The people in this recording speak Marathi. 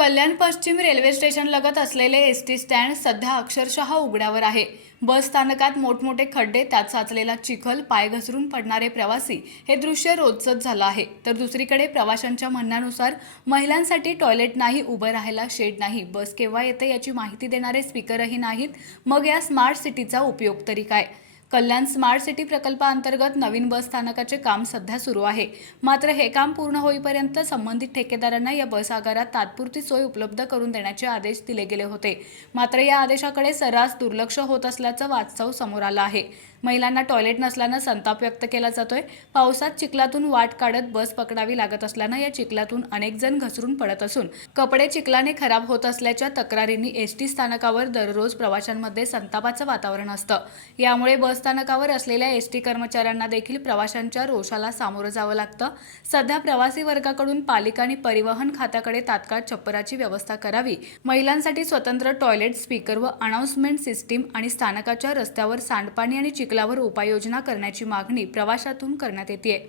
कल्याण पश्चिम रेल्वे स्टेशन लगत असलेले एस टी स्टँड सध्या अक्षरशः उघड्यावर आहे. बस स्थानकात मोठमोठे खड्डे त्यात साचलेला चिखल पाय घसरून पडणारे प्रवासी हे दृश्य रोजचंच झालं आहे. तर दुसरीकडे प्रवाशांच्या म्हणण्यानुसार महिलांसाठी टॉयलेट नाही उभं राहायला शेड नाही बस केव्हा येते याची माहिती देणारे स्पीकरही नाहीत. मग या स्मार्ट सिटीचा उपयोग तरी काय? कल्याण स्मार्ट सिटी प्रकल्पाअंतर्गत नवीन बस स्थानकाचे काम सध्या सुरू आहे. मात्र हे काम पूर्ण होईपर्यंत संबंधित ठेकेदारांना या बस आगारात तात्पुरती सोय उपलब्ध करून देण्याचे आदेश दिले गेले होते. मात्र या आदेशाकडे सर्रास दुर्लक्ष होत असल्याचं वास्तव समोर आलं आहे. महिलांना टॉयलेट नसल्यानं संताप व्यक्त केला जातोय. पावसात चिखलातून वाट काढत बस पकडावी लागत असल्यानं या चिखलातून अनेक जण घसरून पडत असून कपडे चिखलाने खराब होत असल्याच्या तक्रारींनी एस टी स्थानकावर दररोज प्रवाशांमध्ये संतापाचं वातावरण असतं. यामुळे बस स्थानकावर असलेल्या एस टी कर्मचाऱ्यांना देखील प्रवाशांच्या रोषाला सामोरं जावं लागतं. सध्या प्रवासी वर्गाकडून पालिका आणि परिवहन खात्याकडे तात्काळ छप्पराची व्यवस्था करावी. महिलांसाठी स्वतंत्र टॉयलेट स्पीकर व अनाउन्समेंट सिस्टीम आणि स्थानकाच्या रस्त्यावर सांडपाणी आणि चिखलावर उपाययोजना करण्याची मागणी प्रवाशातून करण्यात येते